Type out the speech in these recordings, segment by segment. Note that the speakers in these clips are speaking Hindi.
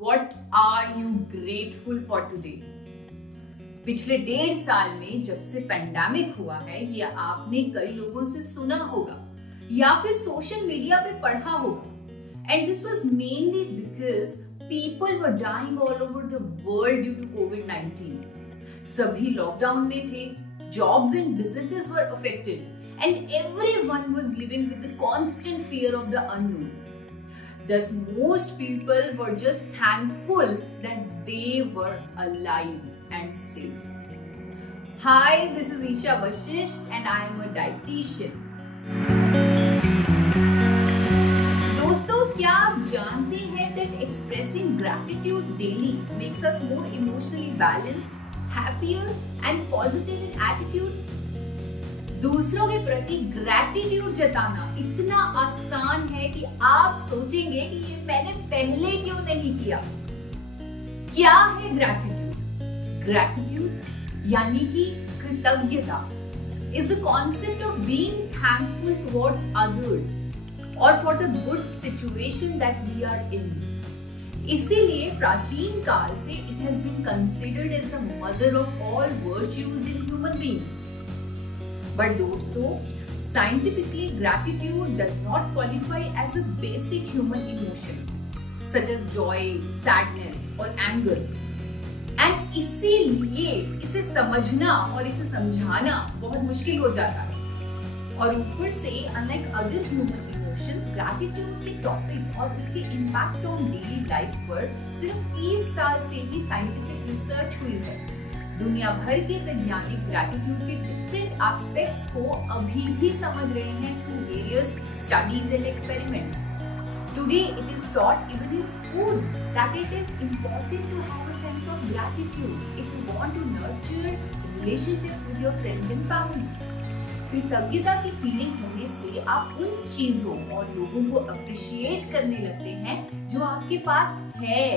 What are you grateful for today? पिछले 1.5 साल में जब से पेंडेमिक हुआ है, ये आपने कई लोगों से सुना होगा या फिर सोशल मीडिया पे पढ़ा होगा। And this was mainly because people were dying all over the world due to कोविड-19। सभी लॉकडाउन में थे, jobs and businesses were affected and everyone was living with the constant fear of the unknown. Thus, most people were just thankful that they were alive and safe. Hi, this is Isha Vashisht and I am a dietitian. दोस्तों, क्या आप जानते हैं that expressing gratitude daily makes us more emotionally balanced, happier and positive in attitude? दूसरों के प्रति ग्रैटिट्यूड जताना इतना आसान है कि आप सोचेंगे कि ये मैंने पहले क्यों नहीं किया। क्या है ग्रैटिट्यूड? ग्रैटिट्यूड यानी कि कृतज्ञता is the concept of being thankful towards others और for the good situation that we are in. इसीलिए प्राचीन काल से it has been considered as the mother of all virtues in human beings. But दोस्तों, scientifically gratitude does not qualify as a basic human emotion such as joy, sadness or anger. And इसीलिए इसे समझना और इसे समझाना बहुत मुश्किल हो जाता है। और ऊपर से unlike other human emotions, gratitude के टॉपिक और उसके impact on daily life पर सिर्फ 30 साल से ही scientific research हुई है। दुनिया भर के वैज्ञानिक ग्रैटिट्यूड के डिफरेंट एस्पेक्ट्स को अभी भी समझ रहे हैं through various studies and experiments. Today it is taught even in schools that it is important to have a sense of gratitude if you want to nurture relationships with your friends and family. कृतज्ञता की फीलिंग होने से आप उन चीजों और लोगों को अप्रिशिएट करने लगते हैं जो आपके पास है,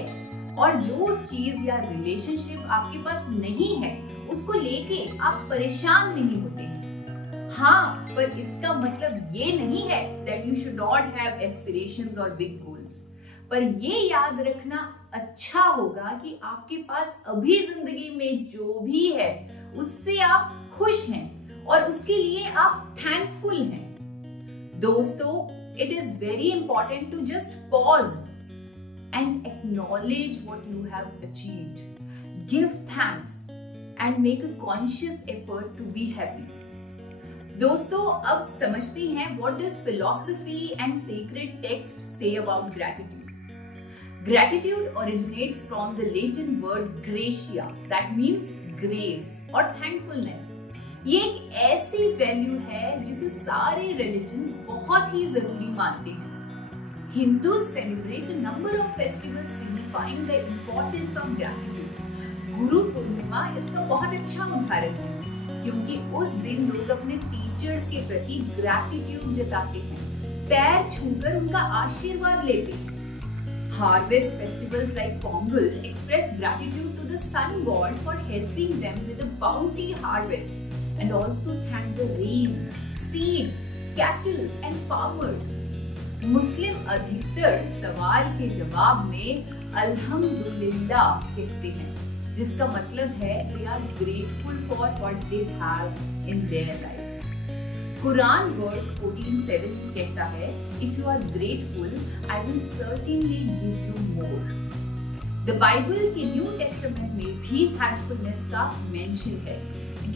और जो चीज या रिलेशनशिप आपके पास नहीं है उसको लेके आप परेशान नहीं होते हैं। हाँ, पर इसका मतलब ये नहीं है that you should not have aspirations or big goals। पर ये याद रखना अच्छा होगा कि आपके पास अभी जिंदगी में जो भी है उससे आप खुश हैं और उसके लिए आप थैंकफुल हैं। दोस्तों, it is very important to just pause and acknowledge what you have achieved. Give thanks and make a conscious effort to be happy. दोस्तों, अब समझते हैं what does philosophy and sacred text say about gratitude. Gratitude originates from the Latin word gratia that means grace or thankfulness. ये एक ऐसी वैल्यू है जिसे सारे रिलीजन्स बहुत ही जरूरी मानते हैं। Hindus celebrate a number of festivals signifying the importance of gratitude. Guru Purnima इसका बहुत अच्छा उदाहरण है, क्योंकि उस दिन लोग अपने टीचर्स के प्रति ग्रैटिट्यूड जताते हैं, पैर छूकर उनका आशीर्वाद लेते हैं। Harvest festivals like Pongal express gratitude to the sun god for helping them with a bounty harvest and also thank the rain, seeds, cattle and farmers. मुस्लिम अधिकतर सवाल के जवाब में अल्हम्दुलिल्लाह कहते हैं, जिसका मतलब है they are grateful for what they have in their life। Quran verse 14:7 कहता है, if you are grateful, I will certainly give you more। The Bible के न्यू टेस्टामेंट में भी थैंकफुलनेस का मेंशन है।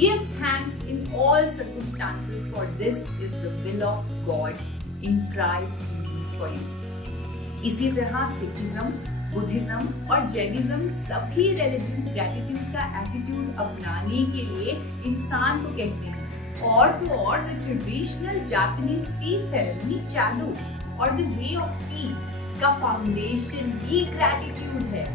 Give thanks in all circumstances, for this is the will of God in Christ Jesus for you। इसी तरह सिखिज्म, बुद्धिज्म और जैनिज्म सभी रिलीजन्स ग्रैटिट्यूड का एटीट्यूड अपनाने के लिए इंसान को कहते हैं। और तो और the traditional Japanese tea ceremony Chado और द वे ऑफ टी का फाउंडेशन ही ग्रैटिट्यूड है।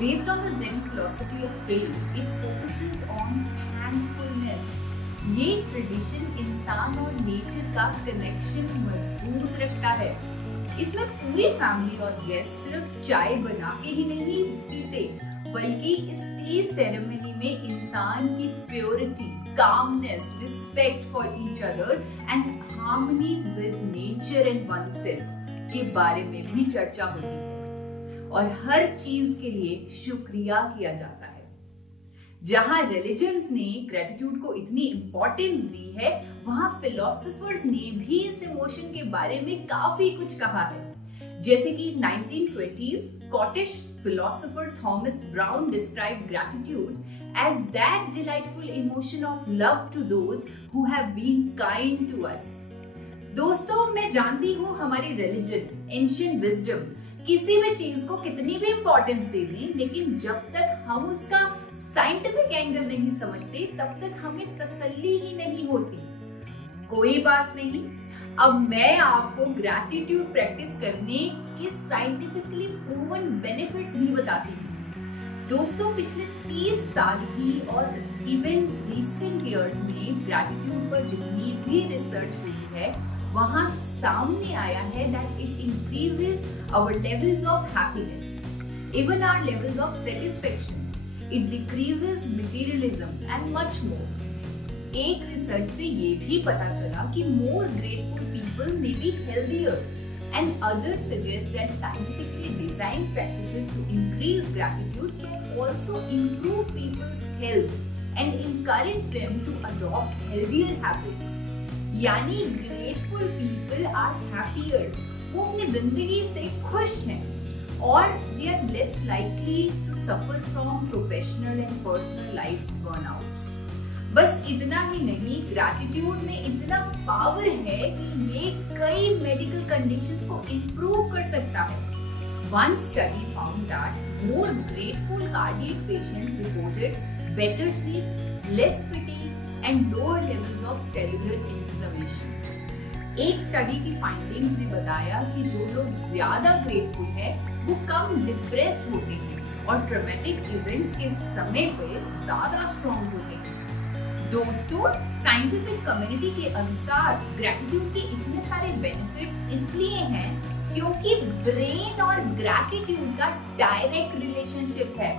Based on the Zen philosophy of faith, it focuses on thankfulness. ये ट्रेडिशन इंसान और नेचर का कनेक्शन मजबूत रखता है। इसमें पूरी फैमिली और गेस्ट सिर्फ चाय बना के ही नहीं पीते, बल्कि इस टी सेरेमनी में इंसान की purity, calmness, respect for each other and harmony with nature and oneself के बारे में भी चर्चा होती है। और हर चीज के लिए शुक्रिया किया जाता है। जहां रिलीजन्स ने ग्रेटिट्यूड को इतनी इंपॉर्टेंस दी है, वहां फिलोसोफर्स ने भी इस इमोशन के बारे में काफी कुछ कहा है। जैसे कि 1920s Scottish philosopher Thomas Brown describe gratitude as that delightful emotion of love to those who have been kind to us. दोस्तों, मैं जानती हूँ हमारी रिलीजन, एंशिएंट विजडम किसी भी चीज को कितनी भी इंपॉर्टेंस दे दें, लेकिन जब तक हम उसका साइंटिफिक एंगल नहीं समझते तब तक हमें तसल्ली ही नहीं होती। कोई बात नहीं, अब मैं आपको ग्रैटिट्यूड प्रैक्टिस करने के साइंटिफिकली प्रूवन बेनिफिट्स भी बताती हूँ। दोस्तों, पिछले 30 साल की और इवन रिसेंट इयर्स में ग्रैटिट्यूड पर जितनी भी रिसर्च हुई है, वहां सामने आया है that it increases our levels of happiness, even our levels of satisfaction, it decreases materialism and much more. एक रिसर्च से ये भी पता चला कि more grateful people may be healthier, and others suggest that scientifically designed practices to increase gratitude can also improve people's health and encourage them to adopt healthier habits. यानी ग्रेटफुल पीपल आर हैप्पियर, वो अपनी जिंदगी से खुश हैं और they are less likely to suffer from professional and personal life's burnout. बस इतना ही नहीं, ग्रैटिट्यूड में इतना पावर है कि ये कई मेडिकल कंडीशंस को इंप्रूव कर सकता है। One study found that more grateful cardiac patients reported better sleep, less fatigue, and lower levels of cellular inflammation. एक स्टडी की फाइंडिंग्स ने बताया कि जो लोग ज्यादा ग्रेटफुल है वो कम डिप्रेस्ड होते हैं और ट्रॉमेटिक इवेंट्स के समय पे ज्यादा स्ट्रॉन्ग होते हैं। दोस्तों, साइंटिफिक कम्युनिटी के अनुसार ग्रैटिट्यूड के इतने सारे बेनिफिट्स इसलिए हैं क्योंकि ब्रेन और ग्रैटिट्यूड का डायरेक्ट रिलेशनशिप है।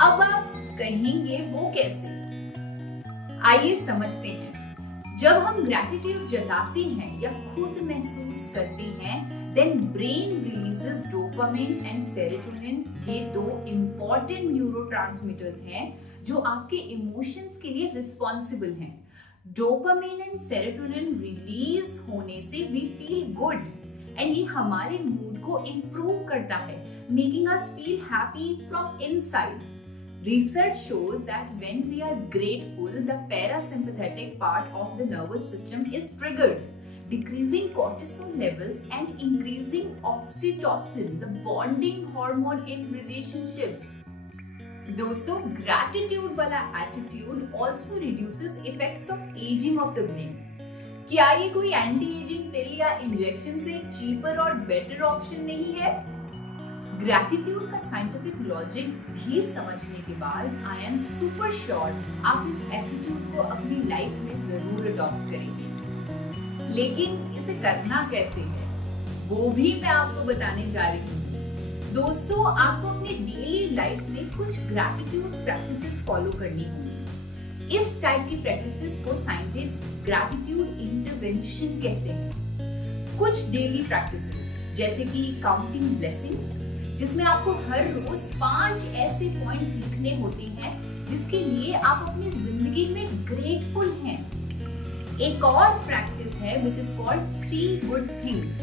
अब आप कहेंगे वो कैसे? आइए समझते हैं। जब हम ग्रैटिट्यूड जताते हैं या खुद महसूस करते हैं, then brain releases dopamine and serotonin. ये दो इंपॉर्टेंट न्यूरोट्रांसमीटर्स हैं जो आपके इमोशंस के लिए रिस्पॉन्सिबल हैं। डोपामिन एंड सेरोटोनिन रिलीज होने से वी फील गुड एंड ये हमारे मूड को इंप्रूव करता है, making us feel happy from inside. Research shows that when we are grateful, the parasympathetic part of the nervous system is triggered, decreasing cortisol levels and increasing oxytocin, the bonding hormone in relationships. दोस्तों, gratitude वाला attitude also reduces effects of aging of the brain. क्या ये कोई एंटी एजिंग पिल या इंजेक्शन से चीपर और बेटर ऑप्शन नहीं है? ग्रैटिट्यूड का साइंटिफिक लॉजिक भी समझने के बाद आई एम सुपर श्योर आप इस एटीट्यूड को अपनी लाइफ में जरूर अडॉप्ट करेंगे। लेकिन इसे करना कैसे है वो भी मैं आपको बताने जा रही हूँ। दोस्तों, आपको अपनी डेली लाइफ में कुछ ग्रैटिट्यूड प्रैक्टिसेस फॉलो करनी होंगी। इस टाइप की प्रैक्टिसेस को साइंटिस्ट ग्रैटिट्यूड इंटरवेंशन कहते हैं। कुछ डेली प्रैक्टिसेस जैसे कि काउंटिंग ब्लेसिंग्स, जिसमें आपको हर रोज 5 ऐसे पॉइंट्स लिखने होते हैं जिसके लिए आप अपनी जिंदगी में ग्रेटफुल हैं। एक और प्रैक्टिस है which is called 3 good things.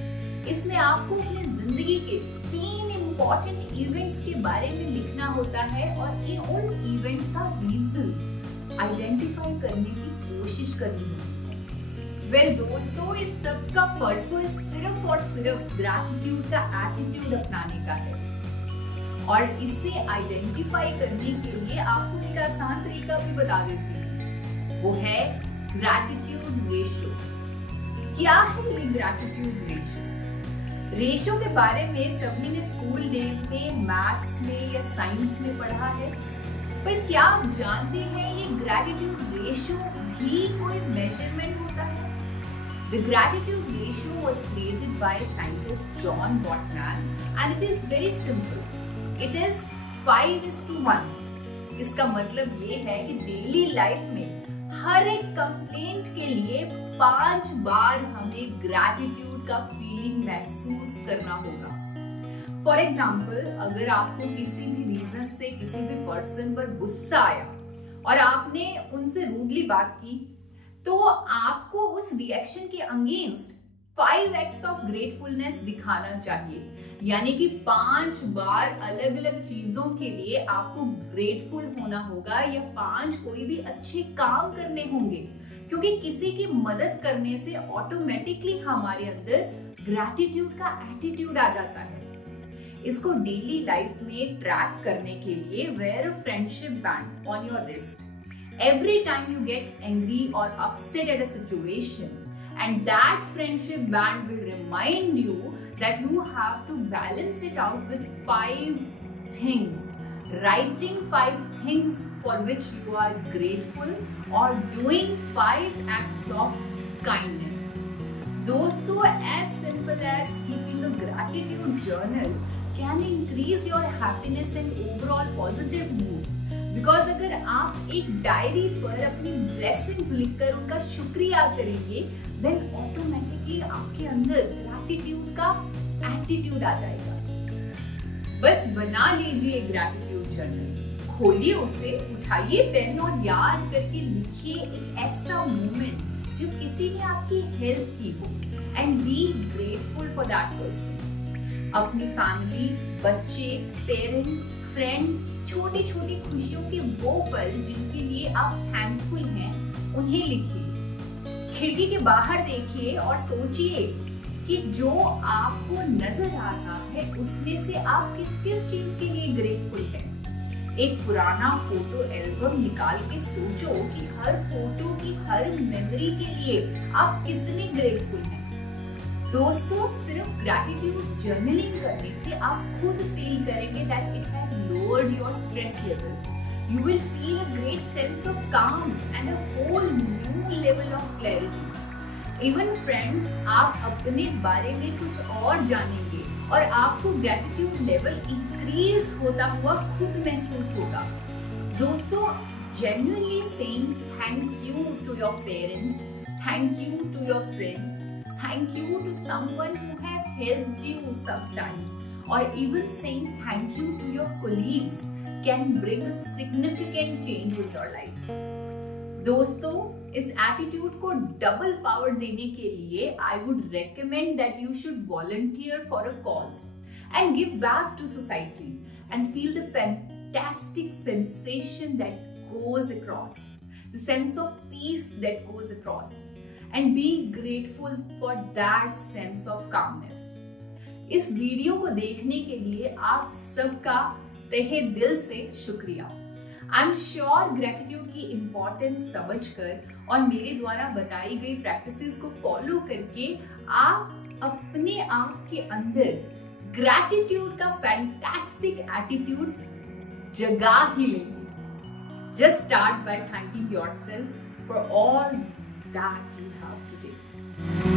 इसमें आपको अपनी जिंदगी के 3 इम्पोर्टेंट इवेंट्स के बारे में लिखना होता है और उन इवेंट्स का रीजंस आइडेंटिफाई करने की कोशिश करनी होती है। वेल दोस्तों, इस सब का पर्पस सिर्फ और सिर्फ ग्रैटिट्यूड का एटीट्यूड अपनाने का है और इसे आइडेंटिफाई करने के लिए आपको एक आसान तरीका भी बता देती हूँ, वो है ग्रैटिट्यूड रेशियो। क्या है ये ग्रैटिट्यूड रेशियो? रेशियो के बारे में सभी ने स्कूल डेज में, मैथ्स में या साइंस में पढ़ा है, पर क्या आप जानते हैं ये ग्रैटिट्यूड रेशियो भी कोई मेजरमेंट होता है? The gratitude ratio was created by scientist John Gottman and it is very simple. It is 5:1. इसका मतलब ये है कि डेली लाइफ में हर एक कंप्लेंट के लिए 5 बार हमें ग्रैटिट्यूड का फीलिंग महसूस करना होगा। फॉर एग्जाम्पल, अगर आपको किसी भी रीजन से किसी भी पर्सन पर गुस्सा आया और आपने उनसे रूडली बात की, तो आपको उस रिएक्शन के अगेंस्ट 5x ऑफ ग्रेटफुलनेस दिखाना चाहिए। यानी कि 5 बार अलग अलग चीजों के लिए आपको ग्रेटफुल होना होगा, या 5 कोई भी अच्छे काम करने होंगे, क्योंकि किसी की मदद करने से ऑटोमेटिकली हमारे अंदर ग्रैटिट्यूड का एटीट्यूड आ जाता है। इसको डेली लाइफ में ट्रैक करने के लिए wear a friendship band on your wrist every time you get angry और upset at a situation, and that friendship band will remind you that you have to balance it out with 5 things. Writing 5 things for which you are grateful or doing 5 acts of kindness. दोस्तों, as simple as keeping a gratitude journal can increase your happiness and overall positive mood. Because अगर आप एक डायरी पर अपनी ब्लेसिंग्स लिखकर उनका शुक्रिया करेंगे, देन ऑटोमेटिकली आपके अंदर ग्रैटिट्यूड का एटीट्यूड आ जाएगा। बस बना लीजिए ग्रैटिट्यूड जर्नल, खोलिए उसे, उठाइए पेन और याद करके लिखिए एक ऐसा मोमेंट जब किसी ने आपकी हेल्प की हो, and be grateful for that person. अपनी फैमिली, बच्चे, पेरेंट्स, फ्रेंड्स, छोटी छोटी खुशियों के वो पल जिनके लिए आप थैंकफुल हैं, उन्हें लिखिए। खिड़की के बाहर देखिए और सोचिए कि जो आपको नजर आ रहा है उसमें से आप किस किस चीज के लिए ग्रेटफुल हैं। एक पुराना फोटो एल्बम निकाल के सोचो कि हर फोटो की हर मेमोरी के लिए आप कितने ग्रेटफुल हैं। दोस्तों, सिर्फ ग्रैटिट्यूड जर्नलिंग करने से आप खुद फील करेंगे that it has lowered your stress levels. You will feel a great sense of calm and a whole new level of clarity. Even friends, आप अपने बारे में कुछ और जानेंगे और आपको ग्रैटिट्यूड लेवल इंक्रीज होता हुआ खुद महसूस होगा। दोस्तों, genuinely saying thank you to your parents, thank you to your friends, thank you to someone who have helped you sometime, or even saying thank you to your colleagues can bring a significant change in your life. दोस्तों, इस एटीट्यूड को डबल पावर देने के लिए I would recommend that you should volunteer for a cause and give back to society and feel the fantastic sensation that goes across, the sense of peace that goes across, and be grateful for that sense of calmness. इस वीडियो को देखने के लिए आप सबका तहे दिल से शुक्रिया। आई एम श्योर ग्रैटिट्यूड की इम्पोर्टेंस समझकर और मेरे द्वारा बताई गई प्रैक्टिसेस को फॉलो करके आप अपने आप के अंदर ग्रैटिट्यूड का फैंटास्टिक एटीट्यूड जगा ही लेंगे। Just start by thanking yourself for all that you have today.